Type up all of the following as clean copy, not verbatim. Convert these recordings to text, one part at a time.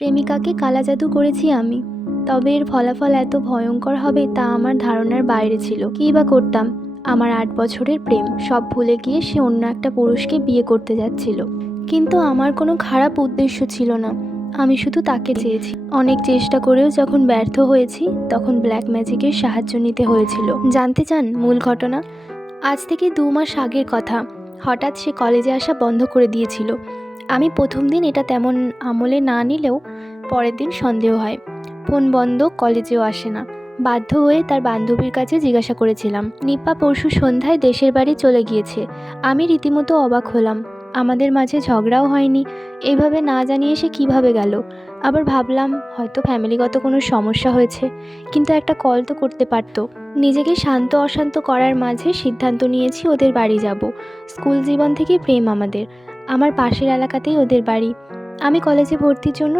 প্রেমিকাকে কালা জাদু করেছি আমি, তবে এর ফলাফল এত ভয়ঙ্কর হবে তা আমার ধারণার বাইরে ছিল। কী বা করতাম? আমার ৮ বছরের প্রেম সব ভুলে গিয়ে সে অন্য একটা পুরুষকে বিয়ে করতে যাচ্ছিল। কিন্তু আমার কোনো খারাপ উদ্দেশ্য ছিল না, আমি শুধু তাকে চেয়েছি। অনেক চেষ্টা করেও যখন ব্যর্থ হয়েছি তখন ব্ল্যাক ম্যাজিকের সাহায্য নিতে হয়েছিল। জানতে চান মূল ঘটনা? আজ থেকে ২ মাস আগের কথা। হঠাৎ সে কলেজে আসা বন্ধ করে দিয়েছিল। আমি প্রথম দিন এটা তেমন আমলে না নিলেও পরের দিন সন্দেহ হয়। ফোন বন্ধ, কলেজেও আসে না। বাধ্য হয়ে তার বান্ধবীর কাছে জিজ্ঞাসা করেছিলাম। নিপা পরশু সন্ধ্যায় দেশের বাড়ি চলে গিয়েছে। আমি রীতিমতো অবাক হলাম। আমাদের মাঝে ঝগড়াও হয়নি। এইভাবে না জানিয়ে সে কীভাবে গেল? আবার ভাবলাম হয়তো ফ্যামিলিগত কোনো সমস্যা হয়েছে, কিন্তু একটা কল তো করতে পারতো। নিজেকে শান্ত অশান্ত করার মাঝে সিদ্ধান্ত নিয়েছি ওদের বাড়ি যাব। স্কুল জীবন থেকেই প্রেম আমাদের। আমার পাশের এলাকাতেই ওদের বাড়ি। আমি কলেজে ভর্তির জন্য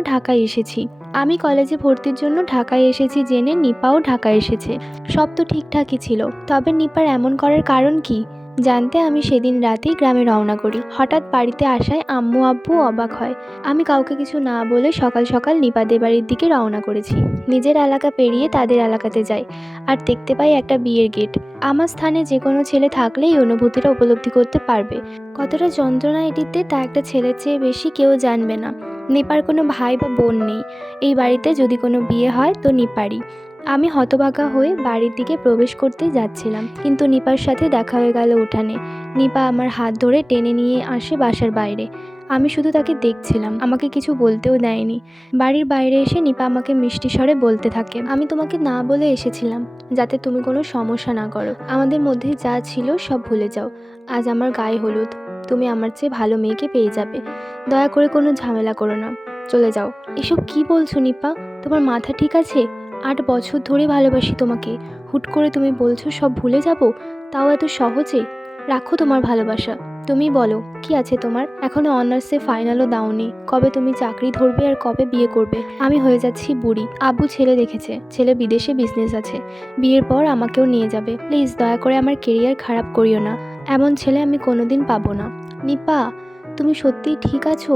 ঢাকায় এসেছি জেনে নিপাও ঢাকায় এসেছে। সব তো ঠিকঠাকই ছিল, তবে নিপার এমন করার কারণ কি জানতে আমি সেদিন রাতেই গ্রামে রওনা করি। হঠাৎ বাড়িতে আসায় আম্মু আব্বু অবাক হয়। আমি কাউকে কিছু না বলে সকাল সকাল নিপাদের বাড়ির দিকে রওনা করেছি। নিজের এলাকা পেরিয়ে তাদের এলাকাতে যাই, আর দেখতে পাই একটা বিয়ের গেট। আমার স্থানে যে কোনো ছেলে থাকলেই অনুভূতিটা উপলব্ধি করতে পারবে। কতটা যন্ত্রণা এটিতে তা একটা ছেলের চেয়ে বেশি কেউ জানবে না। নিপার কোনো ভাই বা বোন নেই। এই বাড়িতে যদি কোনো বিয়ে হয় তো নিপারই। আমি হতভাগা হয়ে বাড়ির দিকে প্রবেশ করতে যাচ্ছিলাম, কিন্তু নিপার সাথে দেখা হয়ে গেল উঠানে। নিপা আমার হাত ধরে টেনে নিয়ে আসে বাসার বাইরে। আমি শুধু তাকে দেখছিলাম, আমাকে কিছু বলতেও দেয়নি। বাড়ির বাইরে এসে নিপা আমাকে মিষ্টি স্বরে বলতে থাকে, আমি তোমাকে না বলে এসেছিলাম যাতে তুমি কোনো সমস্যা না করো। আমাদের মধ্যে যা ছিল সব ভুলে যাও। আজ আমার গায়ে হলুদ, তুমি আমার চেয়ে ভালো মেয়েকে পেয়ে যাবে। দয়া করে কোনো ঝামেলা করো না, চলে যাও। এসব কি বলছো নিপা? তোমার মাথা ঠিক আছে? ৮ বছর ধরে ভালোবাসি তোমাকে, হুট করে তুমি বলছো সব ভুলে যাব, তাও এত সহজে? রাখো তোমার ভালোবাসা। তুমি বলো কি আছে তোমার? এখনো অনার্সে ফাইনালও দাওনি। কবে তুমি চাকরি ধরবে আর কবে বিয়ে করবে? আমি হয়ে যাচ্ছি বুড়ি। আব্বু ছেলে দেখেছে, ছেলে বিদেশে বিজনেস আছে, বিয়ের পর আমাকেও নিয়ে যাবে। প্লিজ দয়া করে আমার কেরিয়ার খারাপ করিও না, এমন ছেলে আমি কোনোদিন পাবো না। নিপা, তুমি সত্যিই ঠিক আছো?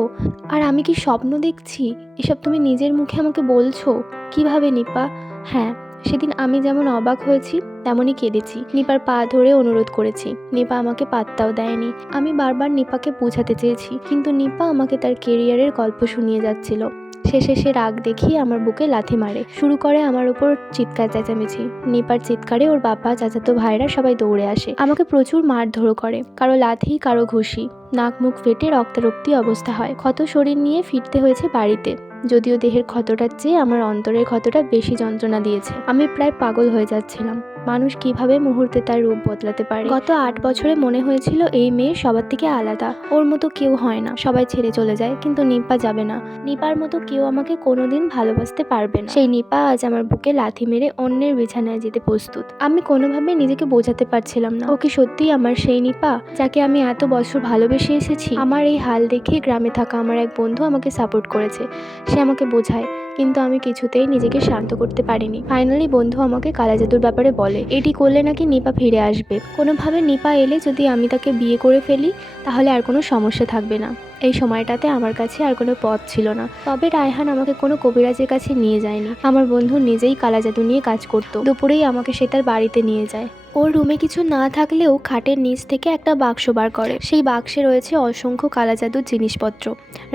আর আমি কি স্বপ্ন দেখছি? এসব তুমি নিজের মুখে আমাকে বলছো? কিভাবে নিপা? হ্যাঁ, সেদিন আমি যেমন অবাক হয়েছি তেমনই কেঁদেছি। নিপার পা ধরে অনুরোধ করেছি, নিপা আমাকে পাত্তাও দেয়নি। আমি বারবার নিপাকে বোঝাতে চেয়েছি, কিন্তু নিপা আমাকে তার কেরিয়ারের গল্প শুনিয়ে যাচ্ছিল। শেষে সে রাগ দেখিয়ে আমার বুকে লাথি মারে, শুরু করে আমার উপর চিৎকার চেঁচামেচি। নিপার চিৎকারে ওর বাবা, চাচাতো ভাইরা সবাই দৌড়ে আসে। আমাকে প্রচুর মারধর করে, কারো লাথি, কারো ঘুষি। নাক মুখ ফেটে রক্তারক্তি অবস্থা হয়। ক্ষত শরীর নিয়ে ফিরতে হয়েছে বাড়িতে। যদিও দেহের ক্ষতটার চেয়ে আমার অন্তরের ক্ষতটা বেশি যন্ত্রণা দিয়েছে। আমি প্রায় পাগল হয়ে যাচ্ছিলাম। মানুষ কিভাবে মুহূর্তে তার রূপ বদলাতে পারে। গত ৮ বছরে মনে হয়েছিল এই মেয়ে সবার থেকে আলাদা, ওর মতো কেউ হয় না। সবাই ছেড়ে চলে যায়, কিন্তু নিপা যাবে না। নিপার মতো কেউ আমাকে কোনোদিন ভালোবাসতে পারবে না। সেই নিপা আজ আমার বুকে লাথি মেরে অন্যের বিছানায় যেতে প্রস্তুত। আমি কোনোভাবে নিজেকে বোঝাতে পারছিলাম না, ও কি সত্যিই আমার সেই নিপা যাকে আমি এত বছর ভালোবেসে এসেছি? আমার এই হাল দেখে গ্রামে থাকা আমার এক বন্ধু আমাকে সাপোর্ট করেছে। সে আমাকে বোঝায়, কিন্তু আমি কিছুতেই নিজেকে শান্ত করতে পারিনি। ফাইনালি বন্ধু আমাকে কালা জাদুর ব্যাপারে বলে, এটি করলে নাকি নিপা ফিরে আসবে। কোনোভাবে নিপা এলে যদি আমি তাকে বিয়ে করে ফেলি তাহলে আর কোনো সমস্যা থাকবে না। এই সময়টাতে আমার কাছে আর কোনো পথ ছিল না। তবে রায়হান আমাকে কোনো কবিরাজের কাছে নিয়ে যায়নি। আমার বন্ধু নিজেই কালা জাদু নিয়ে কাজ করতো। দুপুরেই আমাকে সে তার বাড়িতে নিয়ে যায়। ওর রুমে কিছু না থাকলেও খাটের নিচ থেকে একটা বাক্স বার করে। সেই বাক্সে রয়েছে অসংখ্য কালা জাদুর জিনিসপত্র।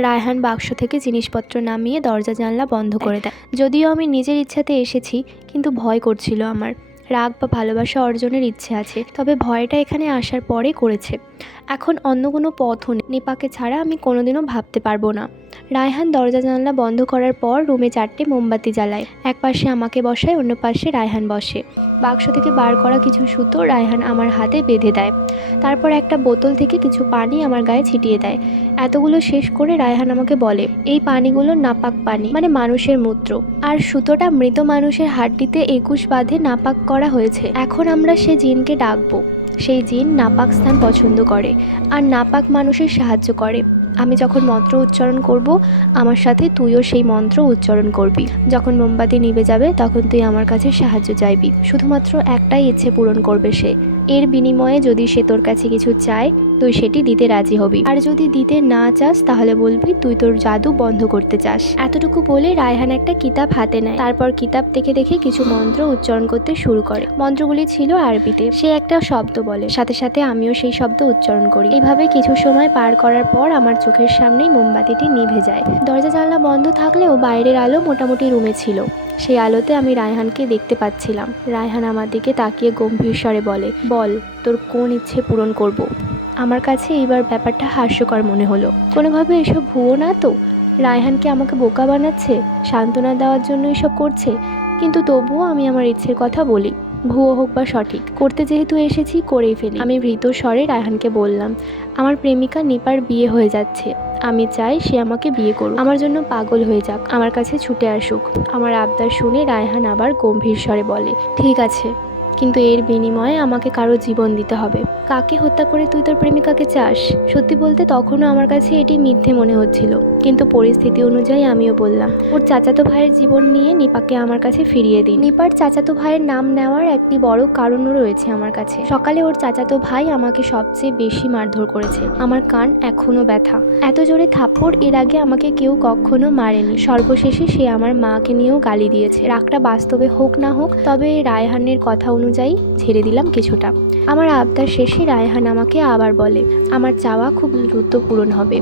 রায়হান বাক্স থেকে জিনিসপত্র নামিয়ে দরজা জানলা বন্ধ করে দেয়। যদিও আমি নিজের ইচ্ছাতে এসেছি, কিন্তু ভয় করছিল আমার। রাগ বা ভালোবাসা অর্জনের ইচ্ছে আছে, তবে ভয়টা এখানে আসার পরে করেছে। এখন অন্য কোনো পথও নেই। নিপাকে ছাড়া আমি কোনোদিনও ভাবতে পারবো না। রায়হান দরজা জানলা বন্ধ করার পর রুমে 4টে মোমবাতি জ্বালায়। এক পাশে আমাকে বসায়, অন্য পাশে রায়হান বসে। বাক্স থেকে বার করা কিছু সুতো রায়হান আমার হাতে বেঁধে দেয়। তারপর একটা বোতল থেকে কিছু পানি আমার গায়ে ছিটিয়ে দেয়। এতগুলো শেষ করে রায়হান আমাকে বলে, এই পানিগুলো নাপাক পানি, মানে মানুষের মূত্র। আর সুতোটা মৃত মানুষের হাড্ডিতে 21 বাঁধে নাপাক করা হয়েছে। এখন আমরা সে জিনকে ডাকবো। সেই জিন নাপাক স্থান পছন্দ করে আর নাপাক মানুষের সাহায্য করে। আমি যখন মন্ত্র উচ্চারণ করব, আমার সাথে তুইও সেই মন্ত্র উচ্চারণ করবি। যখন মোমবাতি নিভে যাবে তখন তুই আমার কাছে সাহায্য চাইবি। শুধুমাত্র একটাই ইচ্ছে পূরণ করবে সে, এর বিনিময়ে যদি সে তোর কাছে কিছু চায় তুই সেটি দিতে রাজি হবি, আর যদি দিতে না চাস তাহলে বলবি তুই তোর জাদু বন্ধ করতে চাস। এতটুকু বলে রায়হান একটা কিতাব হাতে নেয়। তারপর কিতাব দেখে দেখে কিছু মন্ত্র উচ্চারণ করতে শুরু করে। মন্ত্রগুলি ছিল আরবিতে। সে একটা শব্দ বলে, সাথে সাথে আমিও সেই শব্দ উচ্চারণ করি। এভাবে কিছু সময় পার করার পর আমার চোখের সামনেই মোমবাতিটি নিভে যায়। দরজা জানলা বন্ধ থাকলেও বাইরের আলো মোটামুটি রুমে ছিল। সেই আলোতে আমি রায়হানকে দেখতে পাচ্ছিলাম। রায়হান আমার দিকে তাকিয়ে গম্ভীর স্বরে বলে, বল তোর কোন ইচ্ছে পূরণ করব। আমার কাছে এইবার ব্যাপারটা হাস্যকর মনে হলো। কোনোভাবে এসব ভুয়ো না তো? রায়হানকে আমাকে বোকা বানাচ্ছে, সান্ত্বনা দেওয়ার জন্য এসব করছে। কিন্তু তবুও আমি আমার ইচ্ছের কথা বলি, ভুয়ো হোক বা সঠিক, করতে যেহেতু এসেছি করেই ফেলি। আমি ভীত স্বরে রায়হানকে বললাম, আমার প্রেমিকা নিপার বিয়ে হয়ে যাচ্ছে। আমি চাই সে আমাকে বিয়ে করুক, আমার জন্য পাগল হয়ে যাক, আমার কাছে ছুটে আসুক। আমার আবদার শুনে রায়হান আবার গম্ভীর স্বরে বলে, ঠিক আছে, কিন্তু এর বিনিময়ে আমাকে কারো জীবন দিতে হবে। কাকে হত্যা করে তুই তোর প্রেমিকাকে চাস? সত্যি বলতে তখনও আমার কাছে এটি মিথ্যে মনে হচ্ছিল, কিন্তু পরিস্থিতি অনুযায়ী আমিও বললাম, ওর চাচাতো ভাইয়ের জীবন নিয়ে নিপাকে আমার কাছে ফিরিয়ে দিন। নিপার চাচাতো ভাইয়ের নাম নেওয়ার একটি বড় কারণও রয়েছে আমার কাছে। সকালে ওর চাচাতো ভাই আমাকে সবচেয়ে বেশি মারধর করেছে। আমার কান এখনো ব্যথা। এত জোরে থাপ্পড় এর আগে আমাকে কেউ কখনো মারেনি। সর্বশেষে সে আমার মাকে নিয়েও গালি দিয়েছে। রাগটা বাস্তবে হোক না হোক, তবে রায়হানের কথা অনুযায়ী ছেড়ে দিলাম কিছুটা। আমার আবদার শেষে রায়হান আমাকে আবার বলে, আমার চাওয়া খুব দ্রুত পূরণ হবে।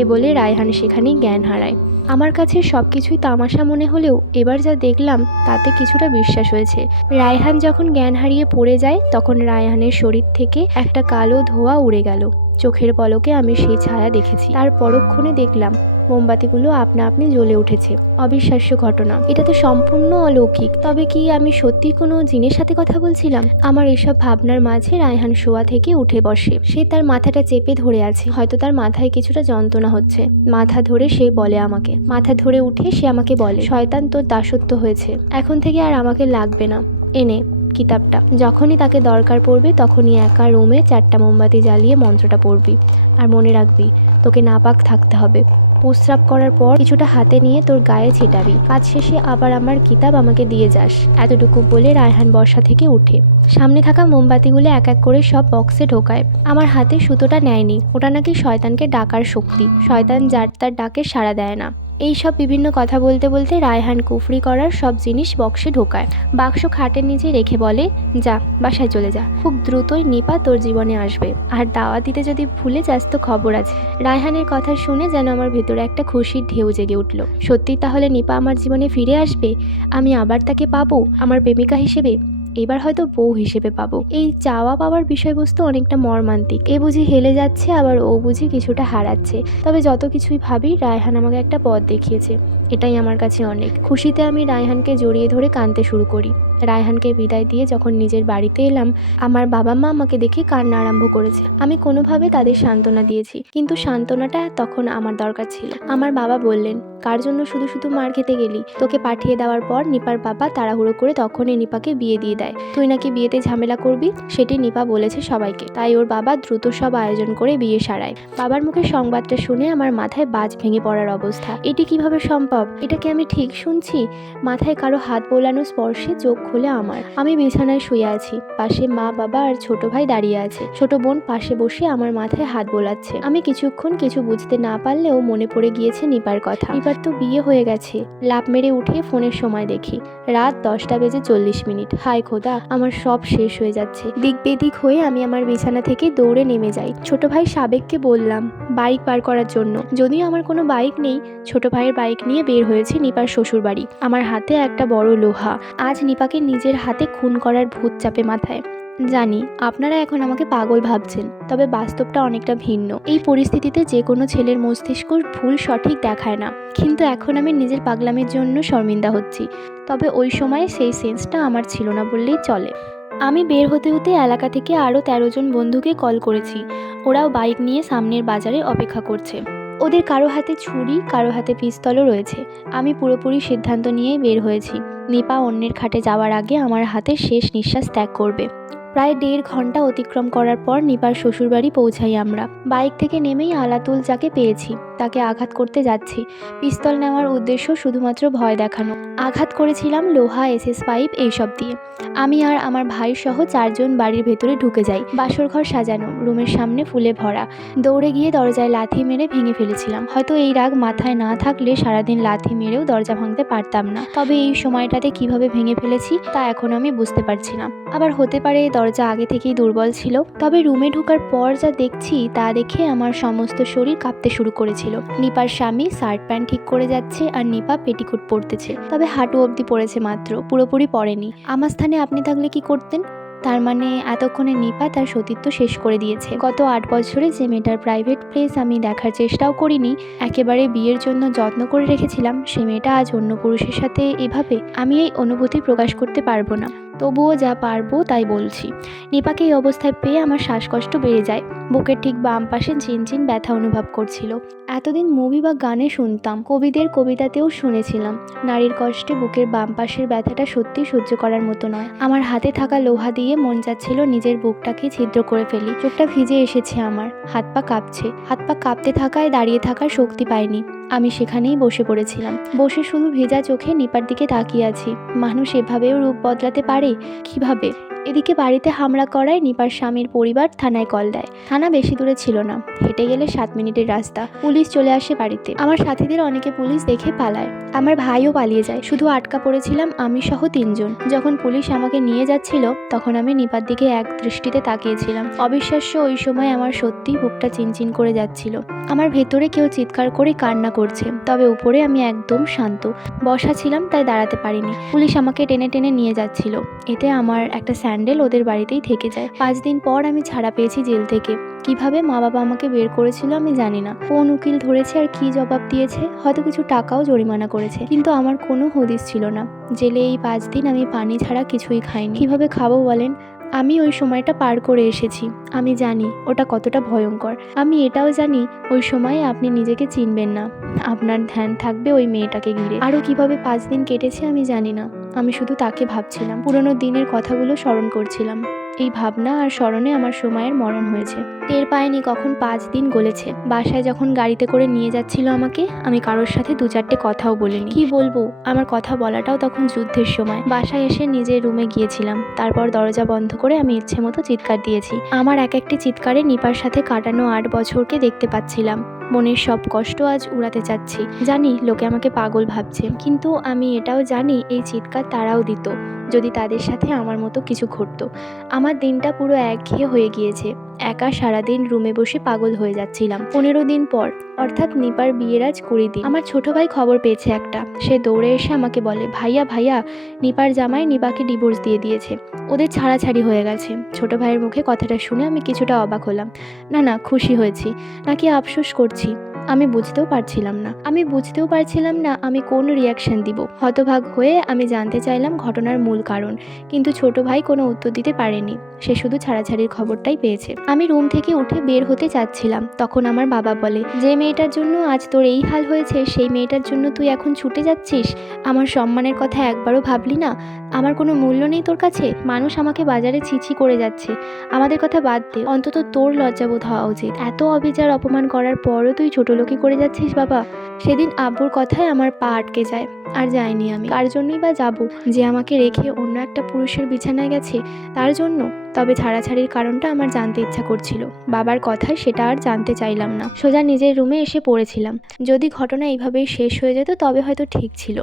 এ বলে রায়হান সেখানেই জ্ঞান হারায়। আমার কাছে সব কিছুই তামাশা মনে হলেও এবার যা দেখলাম তাতে কিছুটা বিশ্বাস হয়েছে। রায়হান যখন জ্ঞান হারিয়ে পড়ে যায় তখন রায়হানের শরীর থেকে একটা কালো ধোঁয়া উড়ে গেল। চোখের পলকে আমি সেই ছায়া দেখেছি। তার পরক্ষণে দেখলাম মোমবাতিগুলো আপনা আপনি জ্বলে উঠেছে। অবিশ্বাস্য ঘটনা, এটা তো সম্পূর্ণ অলৌকিক। তবে কি আমি সত্যি কোনো জিনের সাথে কথা বলছিলাম? আমার এসব ভাবনার মাঝে রায়হান শোয়া থেকে উঠে বসে। সে তার মাথাটা চেপে ধরে আছে, হয়তো তার মাথায় কিছুটা যন্ত্রণা হচ্ছে। মাথা ধরে সে বলে আমাকে, মাথা ধরে উঠে সে আমাকে বলে, শয়তান তোর দাসত্ব হয়েছে, এখন থেকে আর আমাকে লাগবে না। এনে কিতাবটা, যখনই তাকে দরকার পড়বে তখনই একা রুমে 4টা মোমবাতি জ্বালিয়ে মন্ত্রটা পড়বি। আর মনে রাখবি, তোকে নাপাক থাকতে হবে। প্রস্রাব করার পর কিছুটা হাতে নিয়ে তোর গায়ে ছিটাবি। কাজ শেষে আবার আমার কিতাব আমাকে দিয়ে যাস। এতটুকু বলে রায়হান বসা থেকে উঠে সামনে থাকা মোমবাতিগুলো এক এক করে সব বক্সে ঢোকায়। আমার হাতে সুতোটা নেয়নি, ওটা নাকি শয়তানকে ডাকার শক্তি। শয়তান যার তার ডাকে সাড়া দেয় না। এই সব বিভিন্ন কথা বলতে বলতে রায়হান কুফরি করার সব জিনিস বক্সে ঢোকায়। বাক্স খাটের নিচে রেখে বলে, যা বাসায় চলে যা, খুব দ্রুতই নিপা তোর জীবনে আসবে। আর দাওয়াত দিতে যদি ভুলে যাস তো খবর আছে। রায়হানের কথা শুনে যেন আমার ভেতরে একটা খুশির ঢেউ জেগে উঠল। সত্যি তাহলে নিপা আমার জীবনে ফিরে আসবে? আমি আবার তাকে পাবো আমার প্রেমিকা হিসেবে, এবার হয়তো বউ হিসেবে পাবো। এই চাওয়া পাওয়ার বিষয়বস্তু অনেকটা মর্মান্তিক। এ বুঝি হেলে যাচ্ছে, আবার ও বুঝি কিছুটা হারাচ্ছে। তবে যত কিছুই ভাবি, রায়হান আমাকে একটা পথ দেখিয়েছে, এটাই আমার কাছে অনেক। খুশিতে আমি রায়হানকে জড়িয়ে ধরে কাঁদতে শুরু করি। রায়হানকে বিদায় দিয়ে যখন নিজের বাড়িতে এলাম, আমার বাবা মা আমাকে দেখে কান্না আরম্ভ করেছে। আমি কোনোভাবে তাদের সান্ত্বনা দিয়েছি, কিন্তু সান্ত্বনাটা তখন আমার দরকার ছিল। আমার বাবা বললেন, কার জন্য শুধু শুধু মার খেতে গেলি? তোকে পাঠিয়ে দেওয়ার পর নিপার বাবা তাড়াহুড়ো করে তখনই নিপাকে বিয়ে দিয়ে দেয়। তুই নাকি বিয়েতে ঝামেলা করবি, সেটি নিপা বলেছে সবাইকে। তাই ওর বাবা দ্রুত সব আয়োজন করে বিয়ে সারায়। বাবার মুখে সংবাদটা শুনে আমার মাথায় বাজ ভেঙে পড়ার অবস্থা। এটি কিভাবে সম্ভব? এটা কি আমি ঠিক শুনছি? মাথায় কারো হাত বোলানো স্পর্শে চোখ খুলে আমি বিছানায় শুয়ে আছি। পাশে মা, বাবা আর ছোট ভাই দাঁড়িয়ে আছে। ছোট বোন পাশে বসে আমার মাথায় হাত বোলাচ্ছে। আমি কিছুক্ষণ কিছু বুঝতে না পারলেও মনে পড়ে গিয়েছে নিপার কথা। নিপার তো বিয়ে হয়ে গেছে। লাফ মেরে উঠে ফোনের সময় দেখি, রাত 10:40। হায় খোদা, আমার সব শেষ হয়ে যাচ্ছে। দিক বেদিক হয়ে আমি আমার বিছানা থেকে দৌড়ে নেমে যাই। ছোট ভাই সাবেককে বললাম বাইক বার করার জন্য। যদিও আমার কোনো বাইক নেই, ছোট ভাইয়ের বাইক নিয়ে বের হয়েছে নিপার শ্বশুর বাড়ি। আমার হাতে একটা বড় লোহা। আজ নিপাকে নিজের হাতে খুন করার ভূত চাপে মাথায়। জানি আপনারা এখন আমাকে পাগল ভাবছেন, তবে বাস্তবটা অনেকটা ভিন্ন। এই পরিস্থিতিতে যে কোনো ছেলের মস্তিষ্ক ভুল সঠিক দেখায় না, কিন্তু এখন আমি নিজের পাগলামির জন্য শর্মিন্দা হচ্ছি। তবে ওই সময় সেই সেন্সটা আমার ছিল না বললেই চলে। আমি বের হতে হতে এলাকা থেকে আরও 13 জন বন্ধুকে কল করেছি। ওরাও বাইক নিয়ে সামনের বাজারে অপেক্ষা করছে। ওদের কারো হাতে ছুরি, কারো হাতে পিস্তলও রয়েছে। আমি পুরোপুরি সিদ্ধান্ত নিয়েই বের হয়েছি। নিপা অন্যের খাটে যাওয়ার আগে আমার হাতে শেষ নিঃশ্বাস ত্যাগ করবে। প্রায় 1.5 ঘন্টা অতিক্রম করার পর নিপার শ্বশুরবাড়ি পৌঁছাই আমরা। বাইক থেকে নেমেই আলাতুল যাকে পেয়েছি তাকে আঘাত করতে যাচ্ছি। পিস্তল নেওয়ার উদ্দেশ্য শুধুমাত্র ভয় দেখানো। আঘাত করেছিলাম লোহা, SS পাইপ এইসব দিয়ে। আমি আর আমার ভাই সহ 4 জন বাড়ির ভেতরে ঢুকে যাই। বাসর ঘর সাজানো, রুমের সামনে ফুলে ভরা। দৌড়ে গিয়ে দরজায় লাথি মেরে ভেঙে ফেলেছিলাম। হয়তো এই রাগ মাথায় না থাকলে সারাদিন লাথি মেরেও দরজা ভাঙতে পারতাম না। তবে এই সময়টাতে কিভাবে ভেঙে ফেলেছি তা এখন আমি বুঝতে পারছি না। আবার হতে পারে দরজা আগে থেকেই দুর্বল ছিল। তবে রুমে ঢোকার পর যা দেখছি তা দেখে আমার সমস্ত শরীর কাঁপতে শুরু করেছিল। নিপার স্বামী শার্ট প্যান্ট ঠিক করে যাচ্ছে আর নিপা পেটিকোট পরতেছে। তবে হাঁটু অবধি পড়েছে মাত্র, পুরোপুরি পড়েনি। আমার স্থানে আপনি থাকলে কি করতেন? তার মানে এতক্ষণে নিপা তার সতীত্ব শেষ করে দিয়েছে। গত 8 বছরে যে মেয়েটার প্রাইভেট প্লেস আমি দেখার চেষ্টাও করিনি, একেবারে বিয়ের জন্য যত্ন করে রেখেছিলাম, সে মেয়েটা আজ অন্য পুরুষের সাথে এভাবে। আমি এই অনুভূতি প্রকাশ করতে পারবো না, তবুও যা পারবো তাই বলছি। নিপাকে এই অবস্থায় পেয়ে আমার শ্বাসকষ্ট বেড়ে যায়। বুকের ঠিক বাম পাশে চিনচিন ব্যথা অনুভব করছিল। এতদিন মুভি বা গানে শুনতাম, কবিদের কবিতাতেও শুনেছিলাম, নারীর কষ্টে বুকের বাম পাশের ব্যথাটা সত্যি সহ্য করার মতো নয়। আমার হাতে থাকা লোহা দিয়ে মন চাচ্ছিল নিজের বুকটাকে ছিদ্র করে ফেলি। চোখটা ভিজে এসেছে আমার, হাত পা কাঁপছে। হাত পা কাঁপতে থাকায় দাঁড়িয়ে থাকার শক্তি পাইনি। আমি সেখানেই বসে পড়েছিলাম। বসে শুধু ভেজা চোখে নিপার দিকে তাকিয়ে আছি। মানুষ এভাবেও রূপ বদলাতে পারে? কিভাবে? এদিকে বাড়িতে হামলা করায় নিপার স্বামীর পরিবার থানায় কল দেয়। থানা বেশি দূরে ছিল না, হেঁটে গেলে 7 মিনিটের রাস্তা। পুলিশ চলে আসে বাড়িতে। আমার সাথীদের অনেকে পুলিশ দেখে পালায়। আমার ভাইও পালিয়ে যায়। শুধু আটকা পড়েছিলাম আমি সহ 3 জন। যখন পুলিশ আমাকে নিয়ে যাচ্ছিল তখন আমি নিপার দিকে এক দৃষ্টিতে তাকিয়েছিলাম। অবিশ্বাস্য, ওই সময় আমার সত্যি বুকটা চিনচিন করে যাচ্ছিল। আমার ভেতরে কেউ চিৎকার করে কান্না করছে, তবে উপরে আমি একদম শান্ত। বসা ছিলাম তাই দাঁড়াতে পারিনি। পুলিশ আমাকে টেনে টেনে নিয়ে যাচ্ছিল। এতে আমার একটা স্যান্ডেল ওদের বাড়িতেই থেকে যায়। 5 দিন পর আমি ছাড়া পেয়েছি জেল থেকে। কিভাবে মা বাবা আমাকে বের করেছিল আমি জানি না। কোন উকিল ধরেছে আর কি জবাব দিয়েছে, হয়তো কিছু টাকাও জরিমানা করেছে, কিন্তু আমার কোনো হদিস ছিল না। জেলে এই 5 দিন আমি পানি ছাড়া কিছুই খাইনি। কিভাবে খাবো বলেন? আমি ওই সময়টা পার করে এসেছি। আমি জানি ওটা কতটা ভয়ঙ্কর। আমি এটাও জানি ওই সময়ে আপনি নিজেকে চিনবেন না। আপনার ধ্যান থাকবে ওই মেয়েটাকে ঘিরে। আরও কিভাবে 5 দিন কেটেছে আমি জানি না। আমি শুধু তাকে ভাবছিলাম, পুরনো দিনের কথাগুলো স্মরণ করছিলাম। এই ভাবনা আর স্মরণে আমার সময়ের মরণ হয়েছে। টের পাইনি কখন 5 দিন গলেছে। বাসায় যখন গাড়িতে করে নিয়ে যাচ্ছিল আমাকে, আমি কারোর সাথে 2-4টে কথাও বলিনি। কি বলবো, আমার কথা বলাটাও তখন যুদ্ধের সময়। বাসায় এসে নিজের রুমে গিয়েছিলাম। তারপর দরজা বন্ধ করে আমি ইচ্ছে মতো চিৎকার দিয়েছি। আমার এক একটি চিৎকারে নিপার সাথে কাটানো 8 বছরকে দেখতে পাচ্ছিলাম। মনের সব কষ্ট আজ উড়াতে চাচ্ছি। জানি লোকে আমাকে পাগল ভাবছে, কিন্তু আমি এটাও জানি এই চিৎকার তারাও দিত যদি তাদের সাথে আমার মতো কিছু ঘটতো। আমার দিনটা পুরো একঘেয়ে হয়ে গিয়েছে। একা সারাদিন রুমে বসে পাগল হয়ে যাচ্ছিলাম। 15 দিন পর, অর্থাৎ নিপার বিয়ের আজ 20 দিন, আমার ছোট ভাই খবর পেয়েছে একটা। সে দৌড়ে এসে আমাকে বলে, ভাইয়া ভাইয়া, নিপার জামাই নিপাকে ডিভোর্স দিয়ে দিয়েছে, ওদের ছাড়াছাড়ি হয়ে গেছে। ছোট ভাইয়ের মুখে কথাটা শুনে আমি কিছুটা অবাক হলাম। না, খুশি হয়েছি নাকি আফসোস করছি আমি বুঝতেও পারছিলাম না আমি কোন রিয়াকশন দিব। হতভাগ হয়ে আমি জানতে চাইলাম ঘটনার মূল কারণ, কিন্তু ছোট ভাই কোনো উত্তর দিতে পারেনি। সে শুধু ছাড়াছাড়ির খবরটাই পেয়েছে। আমি রুম থেকে উঠে বের হতে চাচ্ছিলাম, তখন আমার বাবা বলে, যে মেয়েটার জন্য আজ তোর এই হাল হয়েছে সেই মেয়েটার জন্য তুই এখন ছুটে যাচ্ছিস? আমার সম্মানের কথা একবারও ভাবলি না? আমার কোনো মূল্য নেই তোর কাছে? মানুষ আমাকে বাজারে ছিছি করে যাচ্ছে, আমাদের কথা বাদ দে, অন্তত তোর লজ্জাবোধ হওয়া উচিত। এত অবিচার অপমান করার পরও তুই ছোটলোকি করে যাচ্ছিস বাবা। সেদিন আব্বুর কথায় আমার পা আটকে যায়। আর যাইনি আমি। কার জন্যই বা যাবো? যে আমাকে রেখে অন্য একটা পুরুষের বিছানায় গেছে তার জন্য? তবে ছাড়াছাড়ির কারণটা আমার জানতে ইচ্ছা করছিল। বাবার কথায় সেটা আর জানতে চাইলাম না। সোজা নিজের রুমে এসে পড়েছিলাম। যদি ঘটনা এইভাবেই শেষ হয়ে যেত তবে হয়তো ঠিক ছিল।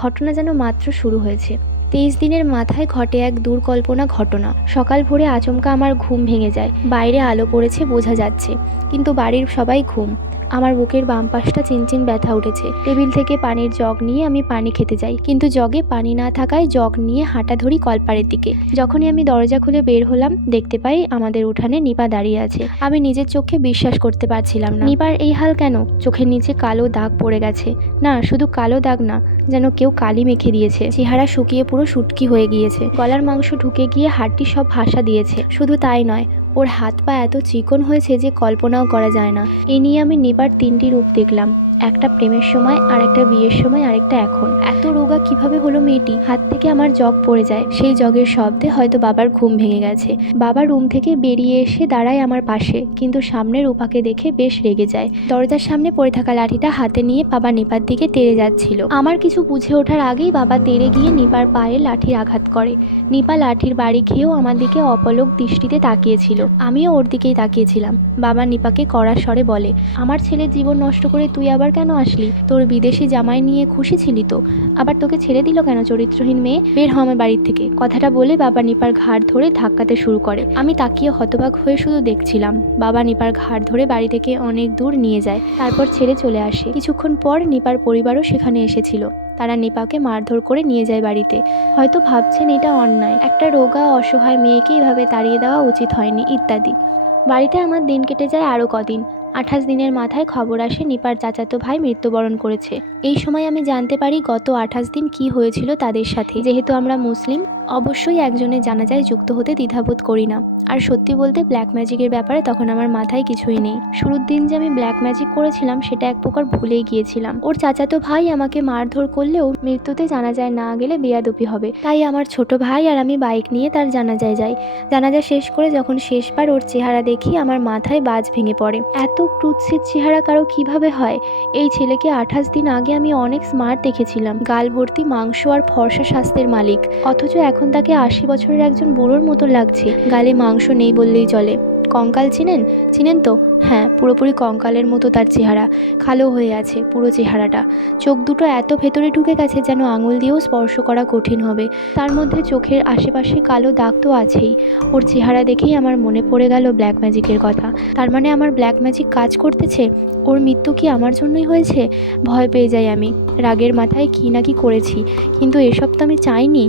ঘটনা যেন মাত্র শুরু হয়েছে। 23 দিনের মাথায় ঘটে এক দুর্কল্পনা ঘটনা। সকাল ভোরে আচমকা আমার ঘুম ভেঙে যায়। বাইরে আলো পড়েছে বোঝা যাচ্ছে, কিন্তু বাড়ির সবাই ঘুম। আমার বুকের বাম পাশটা চিনচিন ব্যথা উঠেছে। টেবিল থেকে পানির জগ নিয়ে আমি পানি খেতে যাই, কিন্তু জগে পানি না থাকায় জগ নিয়ে হাঁটা ধরি কলপাড়ের দিকে। যখনই আমি দরজা খুলে বের হলাম, দেখতে পাই আমাদের উঠানে নিপা দাঁড়িয়ে আছে। আমি নিজের চোখে বিশ্বাস করতে পারছিলাম না। নিপার এই হাল কেন? চোখের নিচে কালো দাগ পড়ে গেছে। না, শুধু কালো দাগ না, যেন কেউ কালি মেখে দিয়েছে। চেহারা শুকিয়ে পুরো শুটকি হয়ে গিয়েছে। গলার মাংস ঢুকে গিয়ে হাড়টি সব ভাসা দিয়েছে। শুধু তাই নয়, ওর হাত পা এত চিকন হয়েছে যে কল্পনাও করা যায় না। এ নিয়ে আমি নিপার 3টি রূপ দেখলাম। একটা প্রেমের সময়, আর একটা বিয়ের সময়, আর একটা এখন। এত রোগা কিভাবে হলো মেয়েটি? হাত থেকে আমার জগ পড়ে যায়। সেই জগের শব্দে হয়তো বাবার ঘুম ভেঙে গেছে। বাবা রুম থেকে বেরিয়ে এসে দাঁড়ায় আমার পাশে, কিন্তু সামনে রূপাকে দেখে বেশ রেগে যায়। দরজার সামনে পড়ে থাকা লাঠিটা হাতে নিয়ে বাবা নিপার দিকে তেড়ে যাচ্ছিল। আমার কিছু বুঝে ওঠার আগেই বাবা তেড়ে গিয়ে নিপার পায়ে লাঠির আঘাত করে। নিপা লাঠির বাড়ি খেয়েও আমার দিকে অপলক দৃষ্টিতে তাকিয়েছিল। আমিও ওর দিকেই তাকিয়েছিলাম। বাবা নিপাকে কড়া স্বরে বলে, আমার ছেলের জীবন নষ্ট করে তুই আবার কেন আসলি? তোর বিদেশি জামাই নিয়ে খুশি ছিলি তো, আবার তোকে ছেড়ে দিল কেন চরিত্রহীন মেয়ে? বের হ আমার বাড়ির থেকে। কথাটা বলে বাবা নিপার ঘাড় ধরে ধাক্কাতে শুরু করে। আমি তাকিয়ে হতবাক হয়ে শুধু দেখছিলাম। বাবা নিপার ঘাড় ধরে বাড়ি থেকে অনেক দূর নিয়ে যায়, তারপর ছেড়ে চলে আসে। কিছুক্ষণ পর নিপার পরিবারও সেখানে এসেছিল। তারা নিপাকে মারধর করে নিয়ে যায় বাড়িতে। হয়তো ভাবছেন এটা অন্যায়, একটা রোগা অসহায় মেয়েকে এভাবে তাড়িয়ে দেওয়া উচিত হয়নি ইত্যাদি। বাড়িতে আমার দিন কেটে যায় আরও কদিন। 28 দিনের মাথায় খবর আসে নিপার চাচাতো ভাই মৃত্যুবরণ করেছে। এই সময় আমি জানতে পারি গত 28 দিন কি হয়েছিল তাদের সাথে। যেহেতু আমরা মুসলিম, অবশ্যই একজনের জানাজায় যুক্ত হতে দ্বিধাবোধ করি না। আর সত্যি বলতে ব্ল্যাক ম্যাজিকের ব্যাপারে তখন আমার মাথায় কিছুই নেই। শুরুর দিন যে আমি ব্ল্যাক ম্যাজিক করেছিলাম সেটা এক প্রকার ভুলেই গিয়েছিলাম। ওর চাচাতো ভাই আমাকে মারধর করলেও মৃত্যুতে জানাজায় না গেলে বেয়াদবি হবে, তাই আমার ছোট ভাই আর আমি বাইক নিয়ে তার জানাজায় যাই। জানাজা শেষ করে যখন শেষবার ওর চেহারা দেখি, আমার মাথায় বাজ ভেঙে পড়ে। এত কুৎসিত চেহারা কারো কিভাবে হয়? এই ছেলেকে 28 দিন আগে আমি অনেক স্মার্ট দেখেছিলাম, গাল ভর্তি মাংস আর ফর্সা স্বাস্থ্যের মালিক, অথচ এখন তাকে 80 বছরের একজন বুড়োর মতো লাগছে। গালে মাংস নেই বললেই চলে। কঙ্কাল চিনেন তো? হ্যাঁ, পুরোপুরি কঙ্কালের মতো তার চেহারা। কালো হয়ে আছে পুরো চেহারাটা। চোখ দুটো এত ভেতরে ঢুকে গেছে যেন আঙুল দিয়েও স্পর্শ করা কঠিন হবে। তার মধ্যে চোখের আশেপাশে কালো দাগ তো আছেই। ওর চেহারা দেখেই আমার মনে পড়ে গেল ব্ল্যাক ম্যাজিকের কথা। তার মানে আমার ব্ল্যাক ম্যাজিক কাজ করতেছে। ওর মৃত্যু কি আমার জন্যই হয়েছে? ভয় পেয়ে যাই আমি। রাগের মাথায় কি না কি করেছি, কিন্তু এসব তো আমি চাইনি।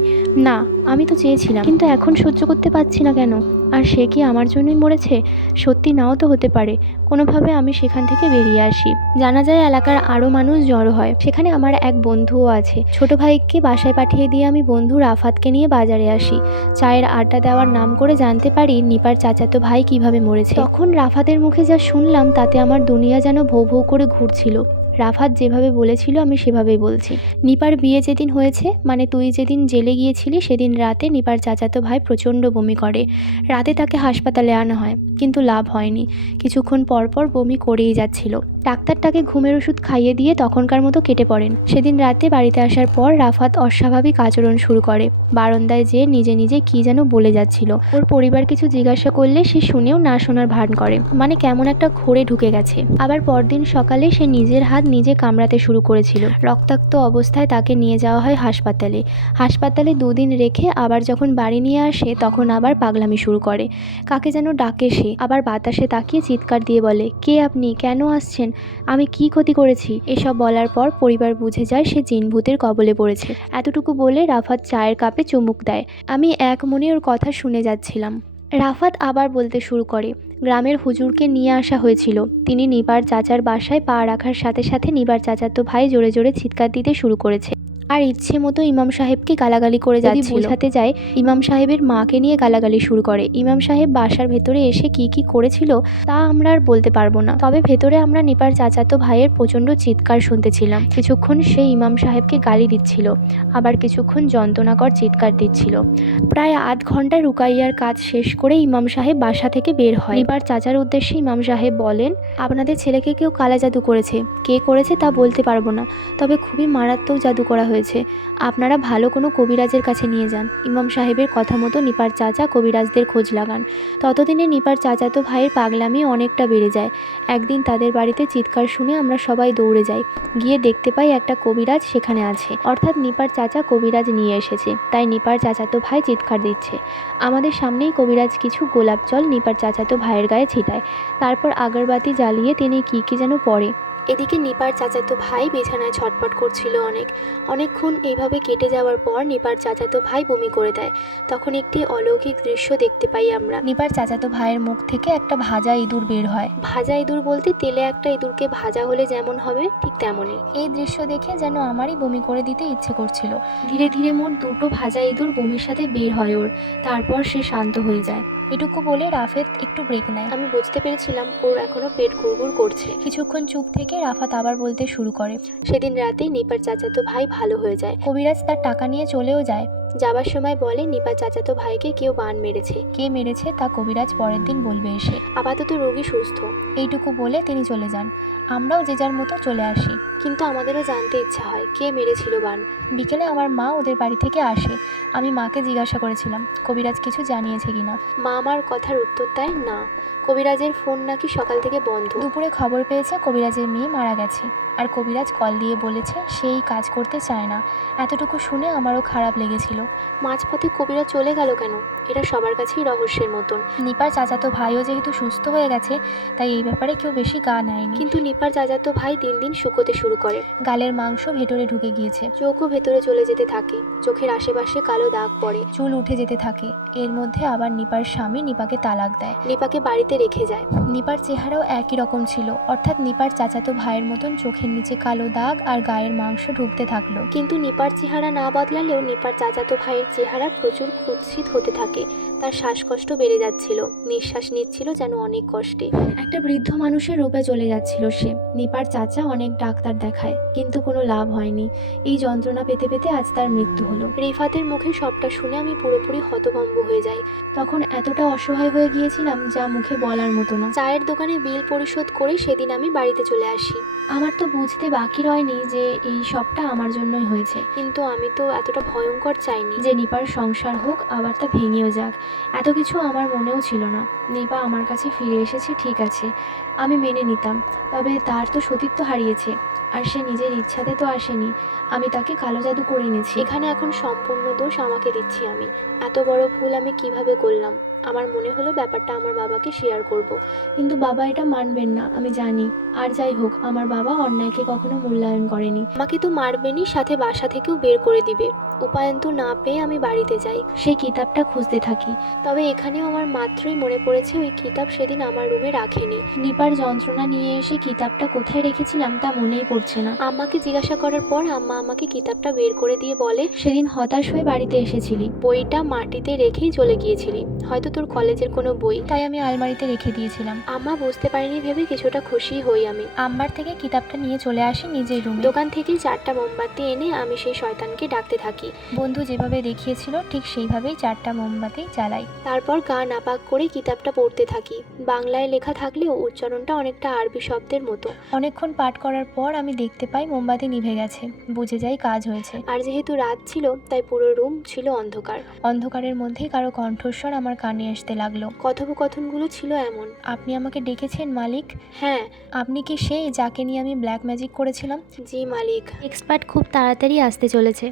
না, আমি তো চেয়েছিলাম, কিন্তু এখন সহ্য করতে পারছি না কেন? আর সে কি আমার জন্যই মরেছে? সত্যি নাও তো হতে পারে। কোনোভাবে আমি সেখান থেকে বেরিয়ে আসি। জানা যায় এলাকার আরও মানুষ জড়ো হয়। সেখানে আমার এক বন্ধুও আছে। ছোট ভাইকে বাসায় পাঠিয়ে দিয়ে আমি বন্ধু রাফাতকে নিয়ে বাজারে আসি। চায়ের আড্ডা দেওয়ার নাম করে জানতে পারি নিপার চাচাতো ভাই কিভাবে মরেছে। তখন রাফাতের মুখে যা শুনলাম তাতে আমার দুনিয়া যেন ভৌ ভৌ করে ঘুরছিল। রাফাত যেভাবে বলেছিল আমি সেভাবেই বলছি। নিপার বিয়ে যেদিন হয়েছে, মানে তুই যেদিন জেলে গিয়েছিলি, সেদিন রাতে নিপার চাচাতো ভাই প্রচণ্ড বমি করে। রাতে তাকে হাসপাতালে আনা হয়, কিন্তু লাভ হয়নি। কিছুক্ষণ পর পর বমি করেই যাচ্ছিল। ডাক্তার তাকে ঘুমের ওষুধ খাইয়ে দিয়ে তখনকার মতো কেটে পড়েন। সেদিন রাতে বাড়িতে আসার পর রাফাত অস্বাভাবিক আচরণ শুরু করে। বারান্দায় যেয়ে নিজে নিজে কি যেন বলে যাচ্ছিল। ওর পরিবার কিছু জিজ্ঞাসা করলে সে শুনেও না শোনার ভান করে, মানে কেমন একটা ঘোরে ঢুকে গেছে। আবার পরদিন সকালে সে নিজের হাত নিজে কামড়াতে শুরু করেছিল। রক্তাক্ত অবস্থায় তাকে নিয়ে যাওয়া হয় হাসপাতালে। হাসপাতালে 2 দিন রেখে আবার যখন বাড়ি নিয়ে আসে তখন আবার পাগলামি শুরু করে। কাকে যেন ডাকে সে, আবার বাতাসে তাকিয়ে চিৎকার দিয়ে বলে, কে আপনি, কেন আসছেন, আমি কি ক্ষতি করেছি? এসব বলার পর পরিবার বুঝে যায় সে জিনভূতের কবলে পড়েছে। এতটুকু বলে রাফাত চায়ের কাপে চুমুক দেয়। আমি এক মনে ওর কথা শুনে যাচ্ছিলাম। রাফাত আবার বলতে শুরু করে, গ্রামের হুজুরকে নিয়ে আসা হয়েছিল। তিনি নিপার চাচার বাসায় পা রাখার সাথে সাথে নিপার চাচাতো ভাই জোরে জোরে চিৎকার দিতে শুরু করেছে। আর ইচ্ছে মতো ইমাম সাহেবকে গালাগালি করে যাচ্ছিল। বোঝাতে যায়, ইমাম সাহেবের মাকে নিয়ে গালাগালি শুরু করে। ইমাম সাহেব বাসার ভেতরে এসে কি কি করেছিল তা আমরা আর বলতে পারবো না, তবে ভেতরে আমরা নিপার চাচাতো ভাইয়ের প্রচণ্ড চিৎকার শুনতেছিলাম। কিছুক্ষণ সে ইমাম সাহেবকে গালি দিচ্ছিল, আবার কিছুক্ষণ যন্ত্রণাকর চিৎকার দিচ্ছিল। প্রায় আধ ঘন্টা রুকাইয়ার কাজ শেষ করে ইমাম সাহেব বাসা থেকে বের হয়। নিপার চাচার উদ্দেশ্যে ইমাম সাহেব বলেন, আপনাদের ছেলেকে কেউ কালা জাদু করেছে। কে করেছে তা বলতে পারবো না, তবে খুবই মারাত্মক জাদু করা হয়েছে। আপনারা ভালো কোনো কবিরাজের কাছে নিয়ে যান। ইমাম সাহেবের কথা মতো নিপার চাচা কবিরাজদের খোঁজ লাগান। ততদিনে নিপার চাচাতো ভাইয়ের পাগলামি অনেকটা বেড়ে যায়। একদিন তাদের বাড়িতে চিৎকার শুনে আমরা সবাই দৌড়ে যাই। গিয়ে দেখতে পাই একটা কবিরাজ সেখানে আছে, অর্থাৎ নিপার চাচা কবিরাজ নিয়ে এসেছে, তাই নিপার চাচাতো ভাই চিৎকার দিচ্ছে। আমাদের সামনেই কবিরাজ কিছু গোলাপ জল নিপার চাচাতো ভাইয়ের গায়ে ছিটায়। তারপর আগরবাতি জ্বালিয়ে তিনি কি যেন পড়ে। এদিকে নিপার চাচাতো ভাই বিছানায় ছটপট করছিল অনেকক্ষণ এইভাবে কেটে যাওয়ার পর নিপার চাচাতো ভাই বমি করে দেয়। তখন একটি অলৌকিক দৃশ্য দেখতে পাই আমরা। নিপার চাচাতো ভাইয়ের মুখ থেকে একটা ভাজা ইঁদুর বের হয়। ভাজা ইঁদুর বলতে তেলে একটা ইঁদুরকে ভাজা হলে যেমন হবে ঠিক তেমনই। এই দৃশ্য দেখে যেন আমারই বমি করে দিতে ইচ্ছে করছিল। ধীরে ধীরে মোট 2টো ভাজা ইঁদুর বমির সাথে বের হয় ওর। তারপর সে শান্ত হয়ে যায়। এটুকু বলে রাফেত একটু ব্রেক নেয়। আমি বুঝতে পেরেছিলাম ওর এখনো পেট গুড়গুড় করছে। কিছুক্ষণ চুপ থেকে রাফাত আবার বলতে শুরু করে। সেদিন রাতেই নিপার চাচাতো ভাই ভালো হয়ে যায়। কবিরাজ তার টাকা নিয়ে চলেও যায়। যাবার সময় বলে নিপার চাচাতো ভাইকে কেউ বান মেরেছে। কে মেরেছে তা কবিরাজ পরের দিন বলবে এসে। আপাতত রোগী সুস্থ। এইটুকু বলে তিনি চলে যান। আমরাও যে যার মতো চলে আসি। কিন্তু আমাদেরও জানতে ইচ্ছা হয় কে মেরেছিল বান। বিকেলে আমার মা ওদের বাড়ি থেকে আসে। আমি মাকে জিজ্ঞাসা করেছিলাম কবিরাজ কিছু জানিয়েছে কিনা। মা আমার কথার উত্তর দেয় না, কবিরাজের ফোন নাকি সকাল থেকে বন্ধ। দুপুরে খবর পেয়েছে কবিরাজের মেয়ে মারা গেছে, আর কবিরাজ কল দিয়ে বলেছে সেই কাজ করতে চায় না। এতটুকু শুনে আমারও খারাপ লেগেছিল। মাঝপথে কবিরাজ চলে গেল কেন, এটা সবার কাছেই রহস্যের মতন। নিপার চাচাতো ভাইও যেহেতু সুস্থ হয়ে গেছে, তাই এই ব্যাপারে কেউ বেশি গা নেয়নি। কিন্তু নিপার চাচাতো ভাই দিন দিন শুকোতে শুরু করে। গালের মাংস ভেতরে ঢুকে গিয়েছে, চোখও ভেতরে চলে যেতে থাকে, চোখের আশেপাশে কালো দাগ পড়ে, চুল উঠে যেতে থাকে। এর মধ্যে আবার নিপার স্বামী নিপাকে তালাক দেয়, নিপাকে বাড়িতে রেখে যায়। নিপার চেহারাও একই রকম ছিল, অর্থাৎ নিপার চাচাতো ভাইয়ের মতন চোখের নিচে কালো দাগ আর গায়ের মাংস ঢুকতে থাকলো। কিন্তু নিপার চেহারা না বদলালেও নিপার চাচাতো ভাইয়ের চেহারা প্রচুর কুৎসিত হতে থাকে। তার শ্বাসকষ্ট বেড়ে যাচ্ছিল, নিঃশ্বাস নিচ্ছিল যেন অনেক কষ্টে। একটা বৃদ্ধ মানুষের রূপে চলে যাচ্ছিল সে। নিপার চাচা অনেক ডাক্তার দেখায়, কিন্তু কোনো লাভ হয়নি। এই যন্ত্রণা পেতে পেতে আজ তার মৃত্যু হলো। রিফাতের মুখে সবটা শুনে আমি পুরোপুরি হতভম্ব হয়ে যাই। তখন এতটা অসহায় হয়ে গিয়েছিলাম যা মুখে বলার মতো না। চায়ের দোকানে বিল পরিশোধ করে সেদিন আমি বাড়িতে চলে আসি। আমার তো বুঝতে বাকি রয়নি যে এই সবটা আমার জন্যই হয়েছে। কিন্তু আমি তো এতটা ভয়ঙ্কর চাইনি যে নিপার সংসার হোক, আবার তা ভেঙেও যাক, এত কিছু আমার মনেও ছিল না। নিপা আমার কাছে ফিরে এসেছে ঠিক আছে, আমি মেনে নিতাম, তবে তার তো সতীত্ব হারিয়েছে, আর সে নিজের ইচ্ছাতে তো আসেনি। আমি তাকে কালো জাদু করে এনেছি। এখানে এখন সম্পূর্ণ দোষ আমাকে দিচ্ছি আমি। এত বড় ভুল আমি কিভাবে করলাম? আমার মনে হলো ব্যাপারটা আমার বাবাকে শেয়ার করব। কিন্তু বাবা এটা মানবেন না, আমি জানি। আর যাই হোক, আমার বাবা অন্যায়কে কখনো মূল্যায়ন করেনি। আমাকে তো মারবেনই, সাথে বাসা থেকেও বের করে দিবে। উপায়ন্ত না পেয়ে আমি বাড়িতে যাই, সেই কিতাবটা খুঁজতে থাকি। তবে এখানেও আমার মাত্রই মনে পড়েছে ওই কিতাব সেদিন আমার রুমে রাখেনি। নিপার যন্ত্রণা নিয়ে এসে কিতাবটা কোথায় রেখেছিলাম তা মনেই পড়ছে না। আম্মাকে জিজ্ঞাসা করার পর আম্মা আমাকে কিতাবটা বের করে দিয়ে বলে, সেদিন হতাশ হয়ে বাড়িতে এসেছিলি, বইটা মাটিতে রেখেই চলে গিয়েছিলি, হয়তো তোর কলেজের কোনো বই। তাই আমি আলমারিতে রেখে দিয়েছিলাম। আম্মা বুঝতে পারিনি ভেবে কিছুটা খুশি হই আমি। আম্বার থেকে কিতাবটা নিয়ে চলে আসি নিজের রুমে। দোকান থেকে 4টা মোমবাতি এনে আমি সেই শয়তানকে ডাকতে থাকি। বন্ধু যেভাবে দেখিয়েছিল ঠিক সেইভাবেই 4টা মোমবাতি জ্বালাই। তারপর গা নাপাক করে কিতাবটা পড়তে থাকি। বাংলায় লেখা থাকলেও উচ্চারণটা অনেকটা আরবি শব্দের মতো। অনেকক্ষণ পাঠ করার পর আমি দেখতে পাই মোমবাতি নিভে গেছে, বুঝে যাই কাজ হয়েছে। আর যেহেতু রাত ছিল তাই পুরো রুম ছিল অন্ধকার। অন্ধকারের মধ্যেই কারো কণ্ঠস্বর আমার কানে আসতে লাগলো। কথোপকথনগুলো ছিল এমন, আপনি আমাকে ডেকেছেন মালিক? হ্যাঁ। আপনি কি সেই যাকে নিয়ে আমি ব্ল্যাক ম্যাজিক করেছিলাম? জি মালিক। এক্সপার্ট খুব তাড়াতাড়ি আসতে চলেছে।